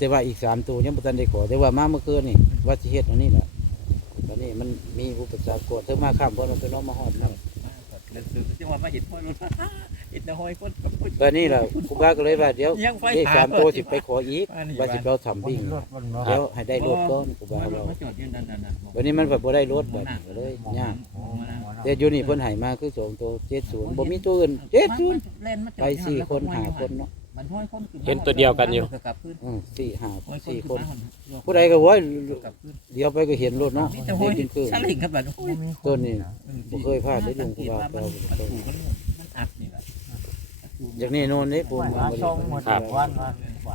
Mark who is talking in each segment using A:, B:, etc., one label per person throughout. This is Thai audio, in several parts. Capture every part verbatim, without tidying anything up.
A: แต่ว่าอีกสามตัวยังบ่ทันได้ขอแต่ว่ามาเมื่อคืนนี่ว่าสิเฮ็ดอันนี้แหละตอนนี้มันมีอุปสรรคกดเธอมาข้ามบ่มันไปน้องมาฮอดนำ
B: เรื่องซื้อจังหวะมาเห็นห้อยรถเห็นแต่ห้อยคนกับพูด
A: ตอนนี้ล่ะครูบาก็เลยว่าเดี๋ยวเลขสามตัวสิไปขออีกว่าสิไปเอาทำบิ่งเดี๋ยวให้ได้รถก่อนครูบาว่า
B: มาจอดอยู่นั่นน่ะ
A: วันนี้มันแบบบ่ได้รถแบบนี้ก็เลยยากแต่อยู่นี่เพิ่นให้มาคือสองตัวเจ็ดศูนย์บ่มีตัวอื่นเจ็ดศูนย์ไปสี่คนห้าคนเนาะ
C: เห็นตัวเดียวกันอยู่
A: อืมสี่ห้าสี่คนผู้ใดก็ว่าเดี๋ยวไปก็เห็นรถเนาะ
B: แต่ห้อย
A: จริงคือ
B: สลิงครับแบบ
A: ต้นนี้บ่เคยพลาดได้ลุงครูบา
B: มั
A: เรา
B: นมันอัดนี่แหละ
A: อย่างนี้โน่นนี่ผม
D: ว่าช่องหมดวันวัน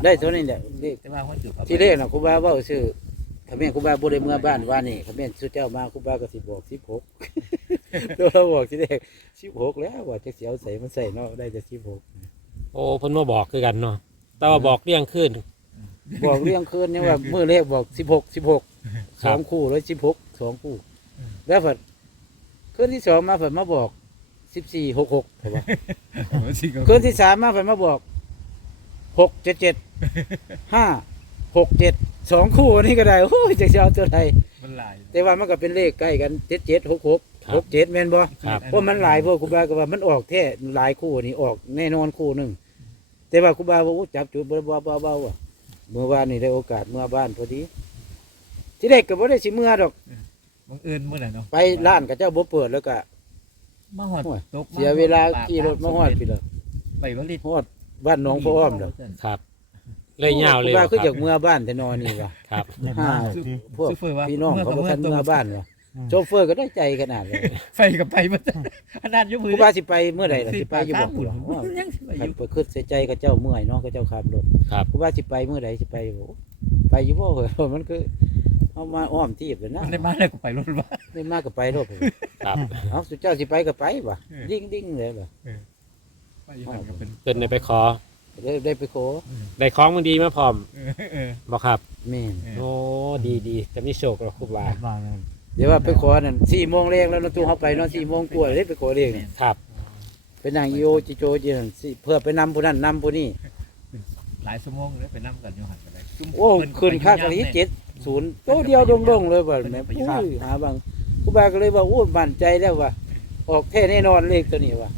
A: ได้ตัวนี้แหละเลข
B: แต่ว่าห้อยจุด
A: ที่เลขน่ะครูบาเว้าซื่อถ้าแม่นครูบาบ่ได้เมื่อบ้านว่านี่ถ้าแม่นสุเจ้ามาครูบาก็สิบอกสิบหกตัวเราบอกที่เลขสิบหกแล้วว่าจักสิเอาใส่มันใส่เนาะได้แต่สิบหก
C: โอ้เพิ่นมาบอกคือกันเนาะแต่ว่าบอกเรี่ยงขึ้น
A: บอกเรื่องคืนนี่ว่ามื้อเลขบอกสิบหก สิบหกสองคู่แล้วสิบหกสองคู่แล้วพอคืนที่สองมาเพิ่นมาบอกสิบสี่ หก หกใช่ป่ะคืนที่สามมาเพิ่นมาบอกหก เจ็ด เจ็ด ห้า หก เจ็ด สองคู่อันนี้ก็ได้โอ้ยจักสิเอาตัวใด
B: มันหลาย
A: แต่ว่ามันก็เป็นเลขใกล้กันเจ็ด เจ็ด หก หก หก เจ็ดแม่นบ่
C: ครับ
A: เพราะมันหลายพวกครูบาก็ว่ามันออกแท้หลายคู่นี่ออกแน่นอนคู่หนึงแต่ว่าครูบาว่าอู้จับจุดเบาๆเบาๆอ่ะเมื่อวานนี่ได้โอกาสเมื่อบ้านพอดีที่แรกก็บ่ได้สิเมื่อดอก
B: บังเอิญเมื่อไหร่เนาะ
A: ไปร้านกับเจ้าบ่เปิดแล้วก็
B: มาหอดตก
A: เสียเวลาขี่รถมาฮอดพี่ละ
B: ไปวลิต
A: ฮอดบ้านหนองพ่ออ้อมแล้ว
C: ครับ เลยยาวเลย
A: ว่า
C: ค
A: คือ
C: รั
A: จาก
C: บ
A: เมื่อบ้านแต่นอนนี่ว่ะ
C: ครับ
A: ห้าพวกพี่น้องเขาบ่ทันเมื่อบ้านว่ะโชเฟอร์ก็ได้ใจขนาดเลย
B: ไฟกับไปมันขนาดยก
A: ค
B: มือ
A: รูบาสิไปเมื่อใดล่ะสิไปอยู่บ่
B: ปุ่น
A: ว่า
B: ยังสิไปอ
A: คัน
B: ยู่
A: ไปคิดใส่ใจกับเจ้าเมื่อยเนาะกับเจ้าขับรถ
C: ครับ
A: ครูบาสิไปเมื่อใดสิไปบ่ไปอยู่บ่เหรอมันคือเอามาอ้อมทีบเลยนะ
B: มันได้มาแล้วก็ไปรถว่า
A: ได้มาก็ไปรถ
C: ครับ
A: เอาสุเจ้าสิไปก็ไปว่ะดิ้งๆเลยว่ะ
B: ไปอยู่นั่นก็เป็น
C: เพิ่นได้ไปขอ
A: ได้ได้ไปขอ
C: ได้ของมันดีมาพร้อม
B: เออเออ
C: บ่ครับ
A: แม่น
C: โอ้ดีดีจะมีโชคกับครูบา
D: มาเงิน
A: เดี๋ยวว่าไปขอนั่นสี่โมงแรกแล้วเราตู้เขาไปเนาะสี่โมงกว่าเลยไปขอเรียก
C: ครับ
A: ไปนั่งอีโอจิโจจีนั่นสิเพื่อไปนำผู้นั้นนำผู้นี้
B: หลายชั่วโมงเลยไปนั่งกันอยู่หันไปเลย
A: โอ้คืนค่ากะลิเจ็ดศูนย์โตเดียวดงๆเลยว่าแม่ปุ้ยหาบางครูบาก็เลยว่าโอ้มั่นใจแล้วว่าออกแท้แน่นอนเลขตัวนี้ว่า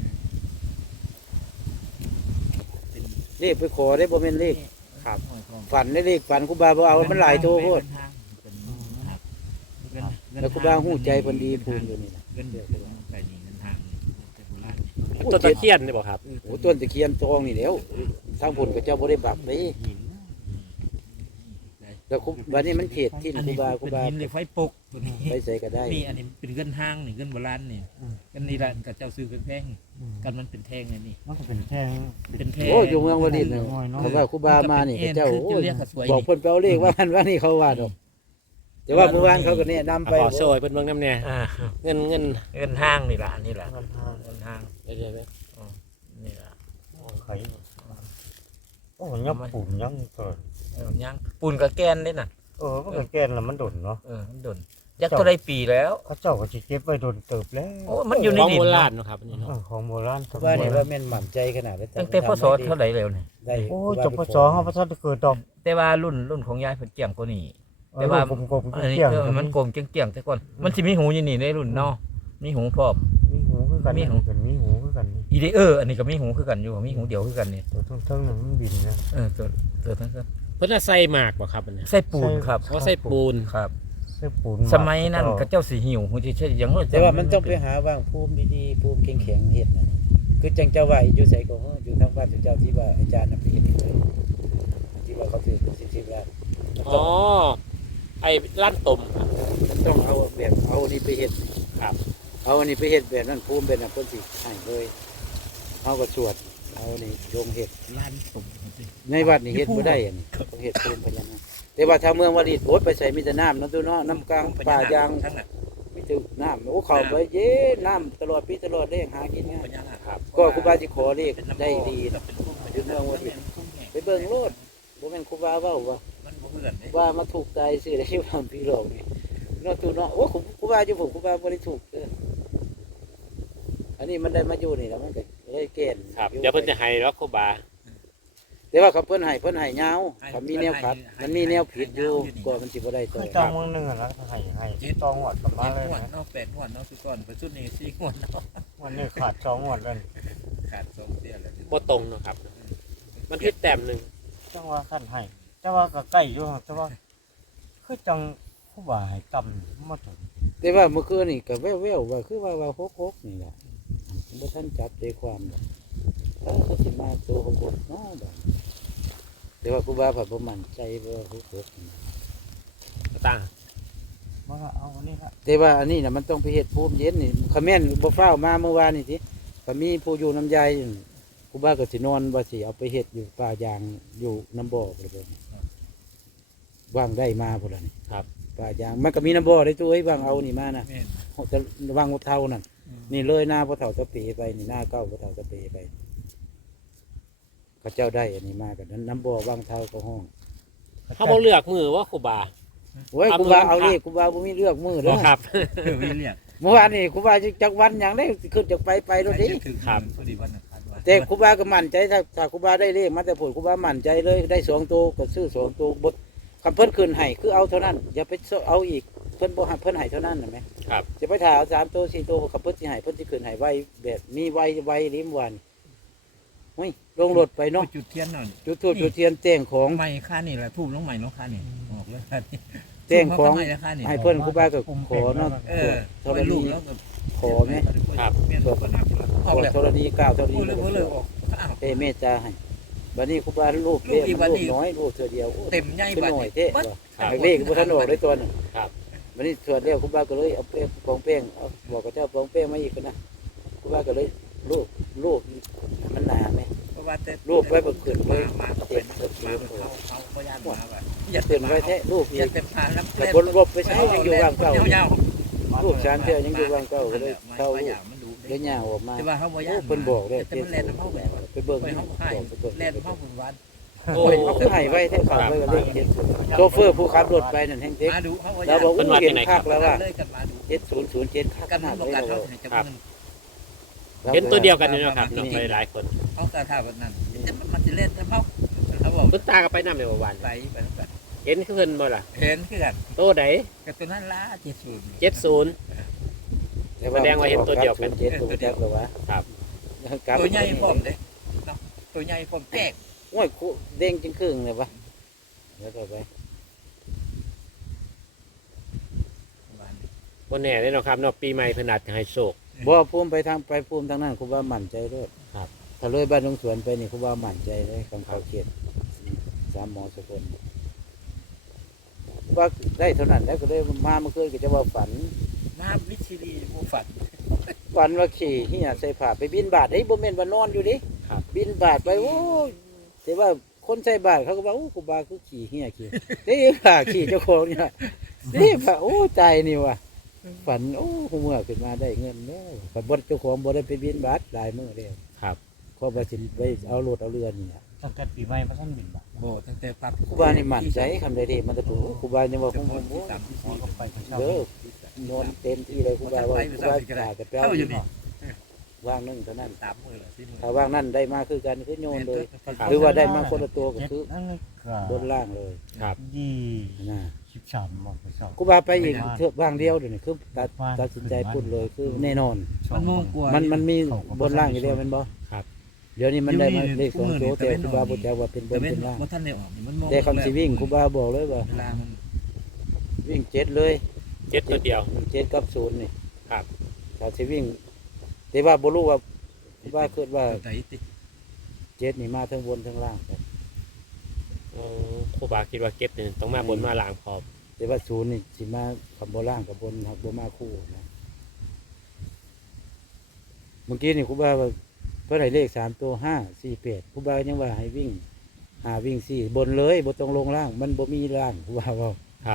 A: เลขไปขอได้บ่แม่นเลขฝันได้เลขฝันครูบาบ่เอามันหลายโตโพดแล้วครูบาฮู้ใจเพิ่นดีภูมิอยู่นี่นะ
B: เงินเดือนไปนี่เงินทางเป็นโบราณ
C: ต้นตะเคียนนี่บ่ครับ
A: โอ้ต้นตะเคียนทองนี่แหล้วทางผลก็เจ้าบ่ได้บักเลยแล้วครูบัดนี้มันเขตที่ครูบาครูบา
B: เป็นหินเหล็กไฟปกตัวนี้
A: ไปใส่ก็ได้
B: นี่อันนี้เป็นเงินทางนี่เงินโบราณนี่กันนี่ละกับเจ้าซื้อกันแพงกันมันเป็นแทงเลยนี่
D: มันก็เป็นแท่ง
B: เป็นแทง
A: โอ้อยู่เมืองวลินทร์น่ะเขาว่าครูบามานี่เจ้าโอ้บอกเพิ่นไปเอาเลขว่ามันว่านี่เขาว่าดอกแต่ว่าเมื่อวานเขาก็แนะนำไป
C: ขอโชยเพิ่นเบิ่งนำแน่
B: อ่า
C: เงินเงิน
B: เงินทางนี่ละนี่ละ
D: มันทาง
B: เงินทาง
C: เดี๋ยวๆ
B: นี่ละ
D: ไข่โอ้ยับปุ่นยังเกิด
B: เออยังปูนกับแกนนี่น่ะ
D: เออมันก็แกนแล้วมันดนเนาะ
B: เออมันดนยักษ์ตัวได้ปีแล้ว
D: เขาเจ้าก็สิเก็บไว้ดนเติบแล้ว
B: โอ้มันอยู่ใน
C: ของ
B: ดิน
C: โบ
B: เนาะ
C: ราณเนาะครับอันนี้
D: เอ
C: เนาะ
D: อของโบราณ
A: ครูบานี่ว่าแม่นมั่นใจขนาดนั้น
B: ตั้งแต่พศเท่าไหร่แล้วนี่
A: ได้
D: โอ้จบพศเฮาพศเกิดดอก
B: แต่ว่ารุ่นรุ่นของยายเพิ่นเกี่ยงกว่านี้ แต่
D: แต่
B: ว่า
D: ว่าผมกบ
B: อันนี้
D: เกี่ยง
B: เออมันโกงเกี่ยงๆแต่ก่อนมันสิมีหูอยู่นี่ในรุ่นเนาะมีหูพร้อม
D: มีหูคือกัน
B: มีหู
D: เป็นมีหูคือกันนี่
B: อีเดเอออันนี้ก็มีหูคือกันอยู่มีหูเดียวคือกันนี่
D: ตัวทุ่งๆนั่นมันบินนะ
B: เออตัวตัวนั้นก็
C: เพิ่นน่ะใส่หมากบ่ครับอันเนี้ย
B: ใส่ปูนครับ
C: อ๋อใส่ปูน
B: ครับ
D: เสื้อปูน
B: สมัยนั้นก็เจ้าสิหิวหูที่ใช่ยัง
A: แต่ว่ามันต้องไปหาว่างภูมิดีๆภูมิแข็งๆเฮ็ดนั่นนี่คือจังเจ้าว่าอยู่ไสก็เฮ้ออยู่ทางบ้านเจ้าที่ว่าอาจารย์น่ะไปเฮ็ดให้เลยที่ว่าเขาถือสิบๆล้านมันต้
C: อ๋
A: อ
C: อง ไอ้ร้านต้มครับ
A: มันต้องเอาแบบเอาอันนี้ไปเฮ็ด
C: ครับ
A: เอาอันนี้ไปเฮ็ดแบบนั้นภูมิแบบนั้นเพิ่นสิให้เลยเอาก็สวดเอานี่ลงเฮ็ด
B: ร้านผม
A: ในวัดนี่เฮ็ดบ่ได้อันนี้ต้องเฮ็ดภูมิพญานาคแต่ว่าทางเมืองวลิตโอดไปใส่มีแต่น้ำเนาะตัวเนาะน้ำกลางป่ายาง
B: ทั้งนั้น
A: มีแต่น้ำโอ้เข้าไปเย็นน้ำตลอดปีตลอดแรงหากินง่าย
B: พญานาคครับ
A: ก็ครูบาสิขอเลขได้ดี
B: เป็นพุ่ม
A: อยู่เมืองวลิตไปเบิ่งโลดบ่แม่นครูบาเว้าว่า
B: มันบ่เพื่อนเด้
A: ว่ามาถูกตายซื้อได้อยู่ทำพี่หลอกนี่เนาะตัวเนาะโอ้ครูครูบาอยู่ผมครูบาบ่ได้ถูกเด้ออันนี้มันได้มาอยู่นี่แล้วมันก็เลยเกณฑ์
C: ครับเดี๋ยวเพิ่นจะให้แล้วครูบา
A: แต่ว่าเขาเพิ่นให้เพิ่นให้ยาวเขามีแนวขัดมันมีแนวผิดอยู่ก็มันสิบ่ได้ต่
D: คือ อจองมึงหนึ่งแล้วให้ให้จองหวดกลับมา
B: เจ็ด
D: เลย
B: งวด
D: นะ
B: เนาะแปดงวดเนาะคือก่อนไปสุดนี่สี่งวดเนาะ
D: วันนี้ขาดจองหวดเลย
B: ขาดสองเสียแล้ว
C: บ่ตรงเนาะครับ มันผิดแต้มหนึง
D: จังว่าขั้นให้แต่ว่าก็ใกล้อยู่แต่ว่าคือจังผู้บ่าให้ต่ำมาถึง
A: แต่ว่าเมื่อคืนนี่ก็แว่วๆว่าคือว่าว่าหกหกนี่แหละบ่ทันจับใจความหรอกเออเขาสิมาตัวหกหกเนาะบัดแต่ว่าครูบาผัดบ่มั่นใจว่าหกหกนี่
C: ตั้ง
D: มาเอาอันนี้ละ
A: แต่ว่าอันนี้น่ะมันต้องไปเฮ็ดภูมิเย็นนี่คอมเมนต์บ่ฟ้าวมาเมื่อวานนี่สิก็มีผู้อยู่น้ำยายนี่ครูบาก็สินอนว่าสิเอาไปเฮ็ดอยู่ป่ายางอยู่น้ำบ่อพุ่นล่ะเบิ่งว่างได้มาพุ่นล่ะนี่
C: ครับ
A: ป่ายางมันก็มีน้ำบ่อได้ตัวเอ้ยว่างเอานี่มานะ
B: แม่น
A: จะวางหัวเท่านั่นนี่เลยหน้าพ่อเท่าสะเปไปนี่หน้าเก้าพ่อเท่าสะเปไปเขาเจ้าได้อันนี้มากันนั้นน้ำบ่อวางเท่าก็ห้อง
C: เขาบ่เลือกมือว่าครูบา
A: โอ้ย
C: เอา
A: ครูบา
C: มือ
A: เอา
C: ครับ
A: นี่ครูบาบ่มีเลือกมือเล
C: บ่
A: ย
C: ครับ
B: เออวิเรียก
A: เมื่อวานนี่ครูบาจักวันอย่างได้ขึ้นจากไปไปรถดิ
C: ครับ
B: พอดีวันอังคารวัน
A: แต่ครูบาก็มั่นใจถ้าถ้าครูบาได้เลขมาแต่ผลครูบามั่นใจเลยได้สองตัวก็ซื้อสองตัวบดคำเพิ่นขึ้นให้คือเอาเท่านั้นอย่าไปเอาอีกเพิ่นบ่ให้เพิ่นให้เท่านั้นเห็นไหม
C: ครับ
A: จะไปถ่ายเอาสามตัวสี่ตัวคำเพิ่นสิให้เพิ่นสิขึ้นให้ไว้แบบมีไว้ไว้ริมวันเฮ้ยลงรถไปเนาะ
B: จุดเทียนหน่อย
A: จุดทูบจุดเทียนแจ้งของ
B: ไม่ค่านี่แหละทูบลงใหม่ลงค่านี่ออกเลยค่านี่
A: แจ้งของ
B: ไม่ค่านี่
A: ให้เพิ่นครูบาก็ขอเนาะ
B: เออ
A: ธ
B: ไป
A: ร
B: ลู
A: ณี
B: กแล้วก็
A: ขอไหม
C: ครับ
B: เมียนก็นับออกแล้ว
A: ธรณีกล่าวธรณี
B: พูดเลยพูดเลยออกอ้าว
A: เอเมตตาให้บัดนี้ครูบาลูกเลี้ยง
B: ลูกอีกบัด
A: ลู
B: นี้
A: กน้อยลูกเธอเดียวโอ้
B: เต็มใหญ่
A: เป็น
B: บัด
A: หน่อย
B: นี้
A: เท่
B: บัด
A: ว่ะเลขบ่ทันออกได้ตัวนึง
C: ครับ
A: บัดนี้สวดแล้วครูบาก็เลยเอาเป้งปองเป้งเอาบอกกับเจ้าปองเป้งมาอีกนะครูบาก็เลยลูกลูกมันหนาไหม
B: เพราะว่าแต่
A: ลูกไว้บ่ขึ้นเล
B: มาย มาก็เป็นมามันเข้าเข้าเขาย่านมาแบบอย่า
A: เตือนไว้แท้ลูก
B: อ
A: อี
B: ย่าก เต็มพานแล้ว
A: แต่คนรบไปใช้ยังอยู่วางเก่า
B: ยาว
A: ลูกชานเที่ยวยังอยู่วางเก่า
B: ๆ
A: ก็เลยเข้า
B: มา
A: ลู
B: อก ย่างมันดู
A: เลยย่างออกมา
B: แต่ว่าเขาบ่ย่าน
A: เพิ่นบอกเลย
B: แต่มันแล่นเข้าแบบ
A: ไปเบิ่ง
B: ไปเขาให้
A: ไปเบิ่ง
B: แล่นเข้าบนวัน
C: โอ้
A: โอ้ยเขาคือให้ไว้แท้เขาไว้ก็เลยเจ็ดโชเฟอร์ผู้ขับรถไปนั่นแห่งเด็ก
B: มาดูเขาบ่
A: เรา
B: ย่าน
A: บอกว่าเห็นคักแล้วว่า
B: เลยกันมาดู
A: เจ็ดศูนย์ศูนย์เจ็ดคัก
B: กัน
A: มาก
B: บอก
A: เลย
B: กัน
A: เรา
B: เขาให้จำเงิน
C: เห็นตัวเดียวกันนี่เนาะครับน้องหลายๆคน
B: เขากระทาแบบนั้นจะมันจะเล่นแต่เขาเขาบอก
C: คุณตาก็ไปนำในวัน
B: ไปไปแล้วกัน
C: เห็นคือเพิ่นบ่ล่ะ
B: เห็นคือกัน
C: โตใด
B: กับตัวนั้นละเจ็ดศูนย์
C: เจ็ดศูนย์ แสดงว่าเห็นตัวเดียวกัน
A: เจ็ดตัวเดียวกันวะ
C: ครับ
B: ตัวใหญ่พร้อมเด้เนาะตัวใหญ่พร้อมแตก
A: โอ้ยคู่เด้งจริงครึ่งเลยวะแล้วก็ไป
C: บ่แน่เลยเนาะครับเนาะปีใหม่เพิ่นอาจจะให้โชค
A: บ่ภูมิไปทางไปภูมิทางนั้นครูบามั่นใจด้วย
C: ครับ
A: ถ้าเลยบ้านลงสวนไปนี่ครูบามั่นใจเลยคำเขาเขียนสามหมอสกลว่าได้เท่านั้นแล้วก็เลยมาเมื่อคืนก็จะว่าฝัน
B: มาวิชิรีบูฝัน
A: ฝันว่าขี่เฮียใส่ผ้าไปบินบาทเฮ้ยบ่แม่นว่านอนอยู่ดิ
C: ครับ
A: บินบาทไปโอ้ยแต่ว่าคนใส่บาทเขาก็ว่าโอ้ครูบาคือขี่เฮียขี่เฮ้ยผ้าขี่เจ้าของนี่นะนี่ผ้าโอ้ใจนี่ว่ะฝันโอ้หูเมื่อขึ้นมาได้เงินแล้วกับบดเจ้าของบ่ได้ไปบินบาทหลายมื้อแล้ว
C: ครับ
A: เพราะว่าสิไปเอารถเอาเรือนี่นะ
D: ตั้งแต่ปีใหม่มาท่านบินบ่
B: โบตั้งแต่พับ
A: ครูบานี่มั่นใจคำใดเด้มันจะถูกครูบายังว่าคง
B: คนที่
A: บ่
B: สามที่
D: อ๋อ
B: สี่
D: ก็ไปของเช้า
A: เด้อนอนเต็มที่เลยครูบาว่าครูบาจ่ากับแป้ว
B: เข้าอยู่นี่
A: ว่างนึงเท่านั้น
B: สามมือเหรอสี่มือ
A: ถ้าว่างนั่นได้มาคือกันคือโยนเลย หรือว่าได้มาคนละตัวก็
D: เจ็ด
A: คือ
D: นั่นก็
A: บนล่างเลย
C: ครับ
D: ยี่
A: นะ
D: สิบสามบอกไปสอง
A: ครูบาไปอีกเทือกว่างเดียวเดี๋ยวนี้คือตัดตัดสินใจพูดเลยคือแน่นอน
B: มันโมงกลัว
A: มันมันมีบนล่างอยู่แล้วแมันบ่
C: ครับ
A: เดี๋ยวนี้มันได้มา
B: อยู่นี่
A: เลขสองตัว
B: คู่มือนี่
A: แต่ครูบาบอกจะว่าเป็นบ
B: แต่
A: น
B: เป็น
A: เป็นล่าง
B: ว่าท่านได้ออกนี่มันโมง
A: แต่คำสิวิ่งครูบาบอกเลยว่า
B: เวลามัน
A: วิ่งเจ็ดเลย
C: เจ็ดตัวเดียว
A: เจ็ดกับศูนย์นี่
C: ครับ
A: ถ้าสิวิ่งแต่ว่าบ่รู้ว่าครูบาคิดว่า
B: ใจติ
A: เจ็ดนี่มาทั้งบนทั้งล่างครับ
C: โอ้ครูบาคิดว่าเก็บนี่ต้องมาบนมาล่างพร้อม
A: แต่ว่าศูนย์นี่สิมาขับบนล่างกับบนครับบ่มาคู่นะเมื่อกี้นี่ครูบาว่าเพื่อให้เลขสามตัวห้าสี่แปดครูบายังว่าให้วิ่งหาวิ่งสี่บนเลยบ่ต้องลงล่าง มันบ่มีล่างครูบาว่า
C: ครับ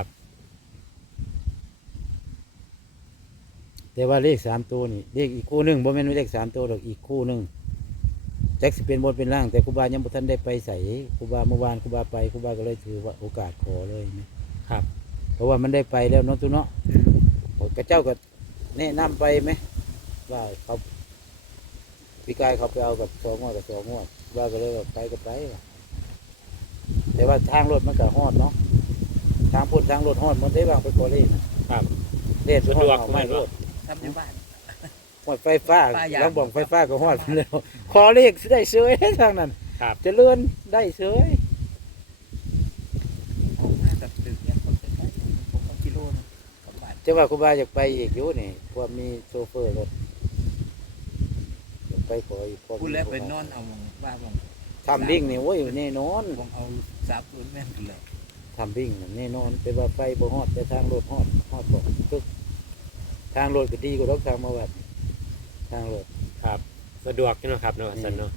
A: แต่ว่าเลขสามตัวนี่เลขอีกคู่หนึ่งบ่แม่นเลขสามตัวหรอกอีกคู่หนึ่งแจ็คสิเป็นบนเป็นล่าง แต่ครูบายังบ่ทันได้ไปใส่ครูบาเมื่อวานครูบาไปครูบาก็เลยถือว่าโอกาสขอเลยนะครับ เพราะว่ามันได้ไปแล้วเนาะตุเนาะกระเจ้าก็แนะนำไปไหมว่าเขาพี่กายเขาไปเอากับสองงวดกับสองงวดว่าก็เลยว่าไปก็ไปว่ะแต่ว่าทางรถมันก็ฮอดเนาะทางพุ่นทางรถฮอดหมันได้บางไปขอเลขนะครับ เลข
C: สะดวก
A: เอาไม่รถ
B: ทำอยู่บ้าน
A: ฮอดไฟฟ้า
B: ป้ายาง
A: ลองบอกไฟฟ้าก็ฮอดแล้วขอเลขได้เสยทางนั้น
C: ครับ
A: เจริญได้เสย
B: ออกมากับตึกเนี่ยคนเป็นได้ผมก็กิโลนึงกลับบ้าน
A: จะว่าครูบาอยากไปอีกอยู่นี่พวกมีโชเฟอร์รถอยากไปขออีกพอมี
B: พูดแล้วไปนอนเอาบ้าบอง
A: ทำวิ่งนี่โอ้ยแน่นอน
B: บองเอาสามตัวแม่นกันเลย
A: ทำวิ่งน่ะแน่นอนแต่ว่าไฟบ่ฮอดแต่ทางรถฮอดฮอดบ่ตึกทางรถก็ดีกว่าดอกทางมาวัดทางรถ
C: ครับสะดวกอยู่เนาะครับเนาะสันเนาะ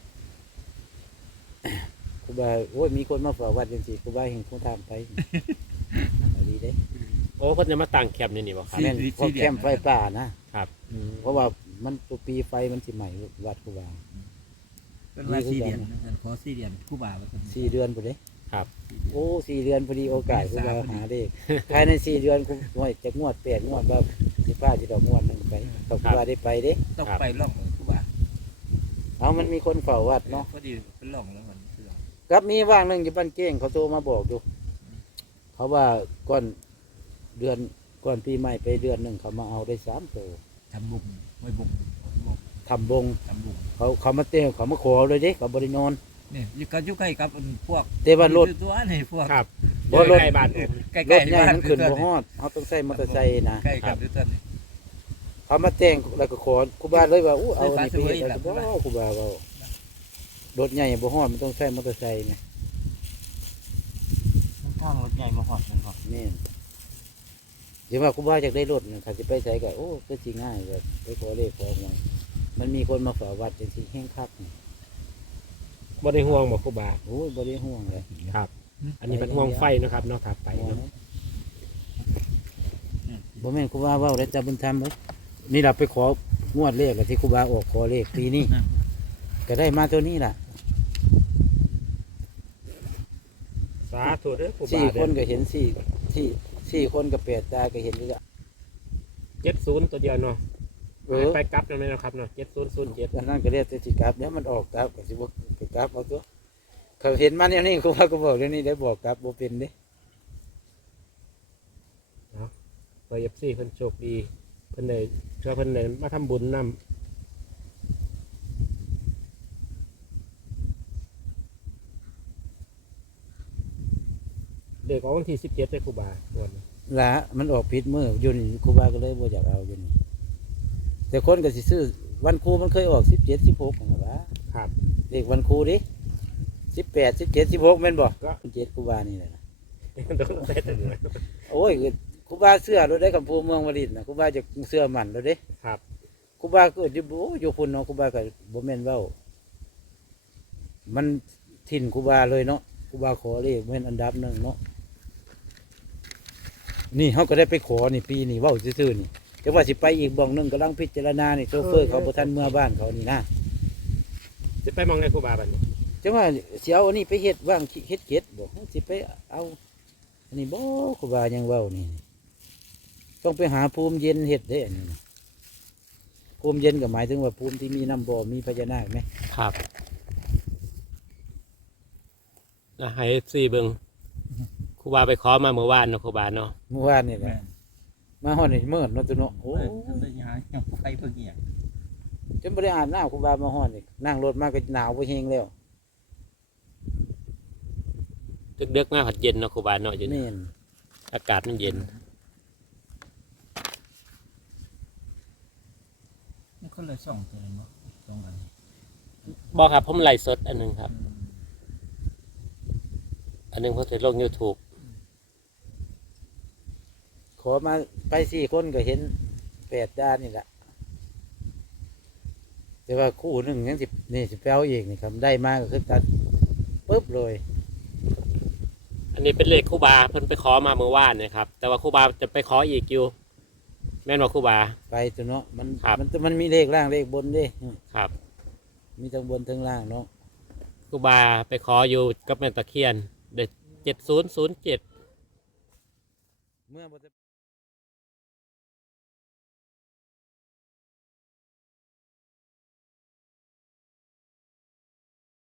A: ครูบาโอ้ยมีคนมาฝากวัดจังซี่ครูบาเห็นคนทางไปเอาดีเด้
C: โอ้เพิ่นจะมาตั้งแคมป์นี่นี่บ่ครับ
A: แม่นพวกแคมป์ไฟป่านะครับ อืมเพราะว่ามันตัวปีไฟมันสิใหม่วัดครูบา
B: เป็นว่าสี่เดือนนะขอสี่เดือนคู่บ่าวว่าซั่น
A: สี่เดือนพุ่นเด้
C: ครับ
A: โอ้สี่เดือนพอดีโอกาสครูบาหาเด้ภายในสี่เดือนครูโอ้ยจะงวดแปดงวดบ่สิพาสิดอกงวดหนึงไปก็ครูบาได้ไปเด้
B: ต้องไปล่องคู่บ่าว
A: เอามันมีคนเฝ้าวัดเนาะ
B: พอดีเป็นล่องแล้วมันเสื่อม
A: ครับมีว่างหนึ่งอยู่บ้านเก้งเขาโทรมาบอกอยู่เขาว่าก่อนเดือนก่อนปีใหม่ไปเดือนหนึ่งเขามาเอาได้สามตัว
B: ทำบุญไว้บุญบุญ
A: ทำบง
B: ทำบุญ
A: เขาเขามาเต้เขามาขอเลยเด้เขาบริโนอน
B: นี่อยู่กันอยู่ใกล้กับอันพวก
A: เตว่ารถ
B: ตัวนี่พวก
C: ครับ
A: บ่รถ
C: ใกล้บ้านผม
B: ใกล้
A: ร
B: ๆ
A: ถใหญ่
B: บ้าน
A: มันขึ้นบ่ฮอดเขาต้องใช้มอเตอร์ไซค์นะ
B: ใกล้กับด้วยกันนี่
A: เขามาแต่งแล้วก็ขอครูบาเลยว่าอู้เอาอันนี้ไป
B: ไฟฟ้า
A: เฮ็ด
B: สวย
A: แล้ว
B: อีก
A: ก็
B: แล้ว
A: บ่ครูบาเว้ารถใหญ่บ่ฮอดมันต้องใช้มอเตอร์ไซค์ไหม
D: มันทางรถใหญ่มาฮอดแม่นบ่
A: นี่นเดี๋ยวว่าครูบาอยากได้รถเนี่ยเขาจะไปใส่ก็โอ้ก็จริงง่ายแบบไปขอเลขขอหวยมันมีคนมาฝากวัดจังซี่แห้งคักนี่
C: บ่ได้ห่วงบ่ครูบา
A: โอ้ยบ่ได้ห่วงเลย
C: ครับ อันนี้เป็นห่วงไฟเนาะครับเนาะถัดไปเนาะ
A: บ่แม่นครูบาเว้าได้แต่บุญธรรมเอ้ยนี่เราไปของวดเลขแล้วที่ครูบาออกขอเลขปีนี้ก็ได้มาตัวนี้ล่ะ
C: สาธุเด้อครูบา
A: สี่
C: เด้
A: คน
C: อ
A: ก็เห็นสี่สี่สี่คนก็แปดตาก็เห็นอยู่ละ
C: เจ็ดศูนย์ตัวเดียวเนาะ
A: เออ
C: ไปกลับนั่นไหมเนาะครับเนาะเจ็ดศูนย์ศูนย์เจ็ด
A: อันนั้นก็เรียกแต่สิกลับเดี๋ยวมันออกกลับก็สิบ่ไปกลับเอาตัวเขาเห็นมันอย่างนี้ครูบาก็บอกเดี๋ยวนี้ได้บอกกลับบ่เป็นเด้
C: เพื่อเอฟซีเพิ่นโชคดีเพิ่นได้เชื่อเพิ่นได้มาทำบุญนำเด็กของวันที่สิบเจ็ดเลยครูบาวันนี้
A: ละมันออกผิดมื้ออยู่นี่ครูบาก็เลยบ่อยากเอาอยู่นี่แต่คนก็สิซื้อวันครูมันเคยออกสิบเจ็ด สิบหกนั่นล่ะวะ
C: ครับ
A: เลขวันครูดิสิบแปด สิบเจ็ด สิบหกแม่นบ่
C: ก็
A: เจ็ดครูบานี่แหละนะ
C: ต้องใส่ตัวนี้
A: โอ้ยครูบาเสื้อรถได้คำพูเมืองวลินนะครูบาจะเสื้อมันรถเด้
C: ครับ
A: ครูบาก็อยู่โอ้อยู่พุ่นเนาะครูบาก็บ่แม่นเว้ามันถิ่นครูบาเลยเนาะครูบาขอเลขแม่นอันดับหนึ่งเนาะนี่เขาก็ได้ไปขอนี่ปีนี่เว้าซื่อๆนี่แต่ว่าสิไปอีกบ้องหนึงกำลังพิจารณานี่โชเฟอร์เขาบ่ทันเมื่อบ้านเขานี่นะ
C: จะไปมองไงครูบาบัดนี้
A: จังว่าสิเอาอันนี้ไปเฮ็ดว่างเฮ็ดเก็ดบ่สิไปเอาอันนี้บ่ครูบายังเว้านี่ต้องไปหาภูมิเย็นเฮ็ดเด้อันนี้นะภูมิเย็นก็หมายถึงว่าภูมิที่มีน้ำบ่มีพญานาคไหม
C: ครับนะให้เอฟซีเบิ่งครูบาไปขอมาเมื่อวานเนาะครูบาเนาะ
A: เมื่อวานนี่แหละมาฮอดนี่เมื่อเนาะตุเนาะโอ้
B: โอ้ยย้ายยังไฟเพิ่งเหี่ย
A: จนบ่ได้อาบน้ำครูบามาฮอดนี่นั่งรถมาก็หนาวบ่แฮงแล้ว
C: ดึกๆมาผัดเย็นเนาะครูบาเนาะอยู่นี่
A: แม่น
C: อากาศมันเย็น
B: มันก็เลยส่องตัวเนาะส่องอันนี้
C: บอกครับผมไลฟ์สดอันหนึงครับ อันหนึงผมจะลง YouTube
A: ขอมาไปสี่คนก็เห็นแปดด้านนี่แหละแต่ว่าคู่หนึงยังสินี่สิไปเอาเองนี่ครับได้มาก็คือตัดปึ๊บเลย
C: อันนี้เป็นเลขครูบาเพิ่นไปขอมาเมื่อวานเนะครับ แต่ว่าครูบาจะไปขออีกอยู่ แม่นว่าครูบา
A: ไปตัวเนาะมัน
C: ครับ
A: มันมันมีเลขล่างเลขบนเด้
C: ครับ
A: มีทั้งบนทั้งล่างเนาะ
C: ครูบาไปขออยู่กับแม่ตะเคียนเด็ดเจ็ดศูนย์ศูนย์เจ็ด
A: เมื่อบ่